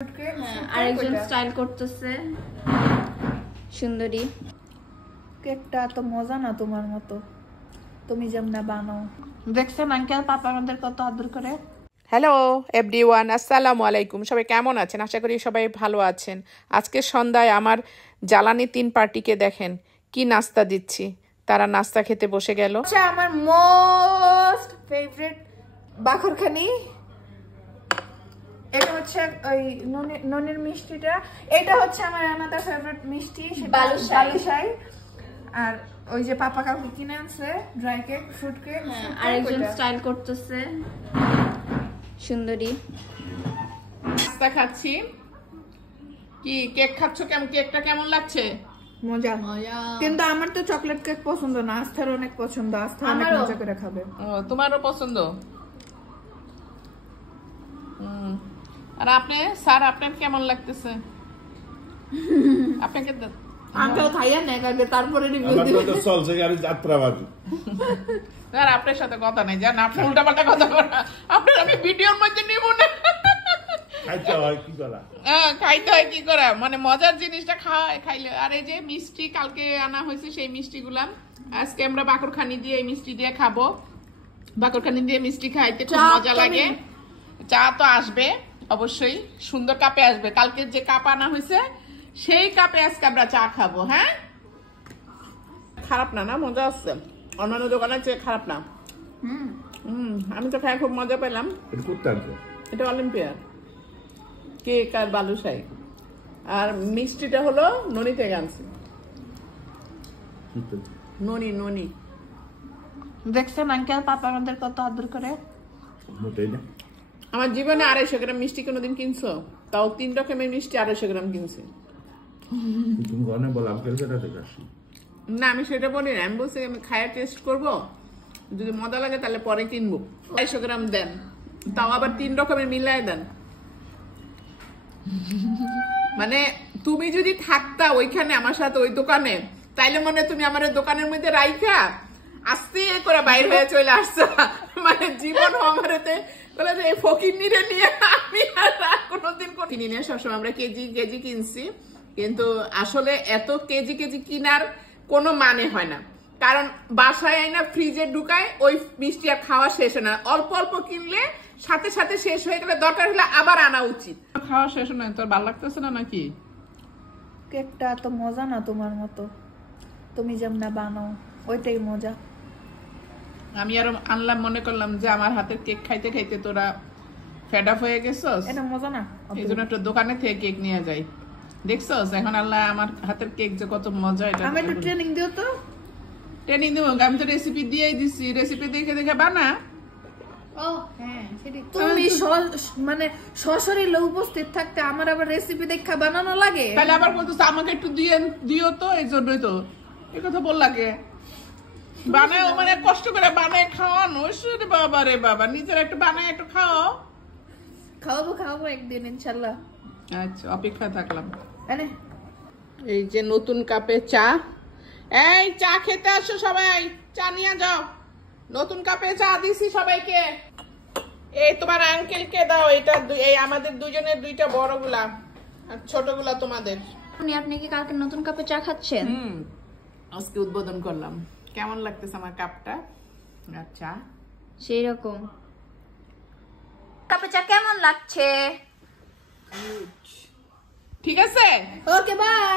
আরেকজন স্টাইল করতেছে সুন্দরী। কেকটা তো মজা না তোমার মতো, তুমি যেমন বানাও। দেখছেন আঙ্কেল পাপা আমাদের কত আদর করে। হ্যালো এভরিওয়ান, আসসালামু আলাইকুম। সবাই কেমন আছেন? আশা করি সবাই ভালো আছেন। আজকে সন্ধ্যায় আমার জ্বালানি 3 পার্টিকে দেখেন কি নাস্তা দিচ্ছি। তারা নাস্তা খেতে বসে গেল। আচ্ছা, আমার মোস্ট ফেভারিট বাকরখানি, এটা হচ্ছে ওই ননির মিষ্টিটা। এটা হচ্ছে আমার আনাদার ফেভারিট মিষ্টি, বালুশাই। আর ওই যে পাপা কাউকে কিনে আনছে ড্রাই কেক, ফ্রুট কেক। আরেকজন স্টাইল করতেছে সুন্দরী। নাস্তা খাচ্ছি। কি কেক খাচ্ছ? কেমন কেকটা কেমন লাগছে? মজা। কিন্তু আমার তো চকলেট কেক পছন্দ না, আস্থার অনেক পছন্দ। আস্থা অনেক মজা করে খাবে। তোমারও পছন্দ? আর আপনি স্যার, আপনার কেমন লাগতেছে? আপনাকে আঙ্কেল খাইয়া নেক আগে, তারপরে রিভিউ দিবেন। তো চলছে গাড়ি যাত্রাবাজি। স্যার আপনার সাথে কথা নাই, জান আপনি উল্টাপাল্টা কথা বলেন। আপনার আমি ভিডিওর মধ্যে নিব না। খাইতে হয় কি করা? খাইতে হয় কি করা, মানে মজার জিনিসটা খাইলে। আর এই যে মিষ্টি কালকে আনা হয়েছে, সেই মিষ্টিগুলা আজকে আমরা বাকরখানি দিয়ে এই মিষ্টি দিয়ে খাবো। বাকরখানি দিয়ে মিষ্টি খাইতে খুব মজা লাগে। চা তো আসবে অবশ্যই, সুন্দর কাপে আসবে। কালকে যে কাপ আনা হয়েছে সেই কাপে আজকে আমরা চা খাবো। হ্যাঁ, খারাপ না, না মজা আসছে, অন্যান্য দোকানের চেয়ে খারাপ না। আমি তো খাই খুব মজা পেলাম। এটা অলিম্পিয়ার কেক আর বালুশাই। আর মিষ্টিটা হলো ননি থেকে আনছি। ননি দেখছেন আঙ্কেল পাপা আমাদের কত আদর করে। আমার জীবনে 250 গ্রাম মিষ্টি কোনোদিন কিনছো? তাও 3 রকমের মিষ্টি 250 গ্রাম কিনছি। না আমি সেটা বলি না, আমি বলছি আমি খায়া টেস্ট করবো, যদি মজা লাগে তাহলে পরে কিনবো। 250 গ্রাম দেন, তাও আবার 3 রকমের মিলাই দেন। মানে তুমি যদি থাকতা ওইখানে আমার সাথে ওই দোকানে, তাইলে মনে তুমি আমার দোকানের মধ্যে রাইখা আস্তে করে বাইরে হয়ে চলে আসছো। মানে জীবন আমারতে বলে যে ফকির নিরে নিয়ে আমি আর কোনোদিন কিনি না, সবসময় আমরা কেজি কেজি কিনছি। কিন্তু আসলে এত কেজি কেজি কিনার কোনো মানে হয় না, কারণ বাসায় আইনা ফ্রিজে ঢুকায় ওই মিষ্টি আর খাওয়া শেষ হয় না। অল্প অল্প কিনলে সাথে সাথে শেষ হয়ে গেলে দরকার হলে আবার আনা উচিত। খাওয়া শেষ নয়, তোর ভালো লাগতেছে না নাকি? কেকটা তো মজা না তোমার মতো, তুমি যেমন বানাও ওইটাই মজা। আমি আরো আনলাম, মনে করলাম যে আমার হাতের কেক খাইতে খাইতে তোরা ফেড আপ হয়ে গেছস, এটা মজা না, এই জন্য একটা দোকানে থেকে কেক নিয়ে যাই। দেখছস এখন আল্লাহ আমার হাতের কেক যে কত মজা। এটা আমি একটু ট্রেনিং দিও তো। ট্রেনিং দেবো? আমি তো রেসিপি দিয়েই দিছি, রেসিপি দেখে দেখে বানা। তুমি মানে সশরীরে উপস্থিত থাকতে আমার আবার রেসিপি দেখা বানানো লাগে? তাহলে আবার বলতেছে আমাকে একটু দিও তো, এই জন্যই তো এই কথা বল লাগে। বানায় মানে কষ্ট করে বানায় খাওয়ানো, বাবা রে বাবা, নিজের একটু বানায় একটু খাও। খাওয়াবো একদিন ইনশাল্লাহ। আচ্ছা, অপেক্ষায় থাকলাম। এনে এই যে নতুন কাপে চা। এই চা খেতে আসো সবাই, চা নিয়ে যাও। নতুন কাপে চা দিছি সবাইকে। এই তোমার আঙ্কেলকে দাও, এটা এই আমাদের দুজনের 2টা বড়গুলা আর ছোটগুলা তোমাদের। আপনি কি কালকে নতুন কাপে চা খাচ্ছেন? আজকে উদ্বোধন করলাম। কেমন লাগতেছে আমার কাপটা? আচ্ছা, সেই রকম কাপে চা কেমন লাগছে? ঠিক আছে, ওকে বাই।